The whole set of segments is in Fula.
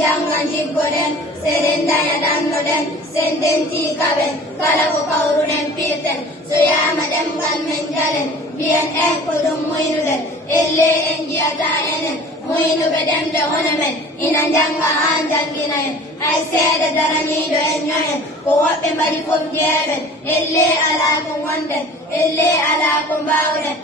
jangan jibgoden seren daya dannoden sendenti kaben kala ko kawrunen pirten so yama demgal men jalen biyen ko ɗum moynuden elle en jiyata enen moynuɓe demde hono men ina janga ha jangina en hay seeɗa daraniɗo en ñoyen ko woɓɓe mbaɗi fof jeeɓen elle ala ko gonden elle ala ko mbawɗen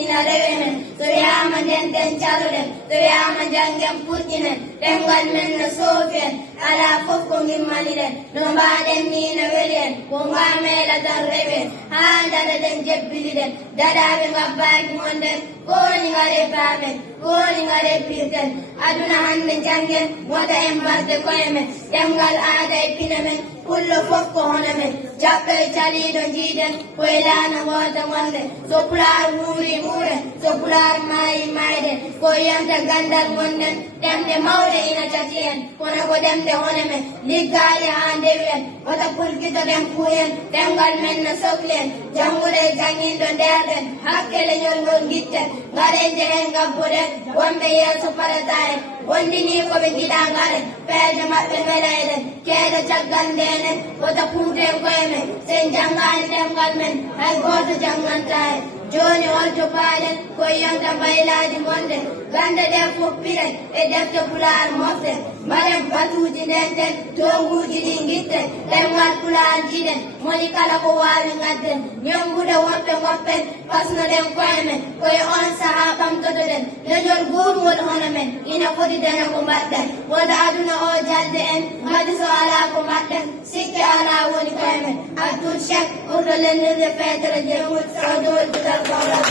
ina rewe men so wiyama ndenden caluɗen so wiyama jangen puɗɗinen ɗemgal men no soofi en ala fof ko gimmaniɗen no mbaɗen ni no weeli en ko ngameɗa tan rewe ha dadaɗen jebbiliɗen daɗaɓe ngabbaki gonɗen koni ngare paamen koni ngare pirten aduna hande jangen wota en mbarde koye men ɗemgal aada e pina men kullo fof ko hono men jaɓɓe caliɗo jiiɗen koye laana goota gonɗen so pular wuuri muuren so pular maayi maayɗen ko yiyanta gandal gonɗen ɗemɗe mawɗe ina cati en kono ko ɗemɗe hono men liggaali ha ndewi en wota pulkitoɗen puuyen ɗemgal men no sohli en janngude janginɗo nderɗen hakkele ñolngol gitten ngaɗen jehen gabbuɗen wonɓe yeeso parata en wondini koɓe giɗa ngaɗen peeje maɓɓe weɗayɗen keeɗe caggal ndenen wota puuten koye men sen janngani ɗemgal men hay gooto jannganta en joni holto paaɗen koye yonta mbaylaji gonɗen gande ɗe foppiɗen e defte pular mofɗen mbaɗen batuji ndenten tonguji ɗi gitten ɗemgal pular jiɗen moni kala ko wawi gadden ñongude woɓɓe goppen pasnoɗen koye men koye on saaha ɓamtotoɗen leñol gurgol hono men ina foti dana ko mbaɗɗen woda aduna o jalde en mbaɗi so ala ko mbaɗɗen sikki ala woni koye men abdoul chek ɓurɗo lennirde feetere jemut sawdowol dudal kawral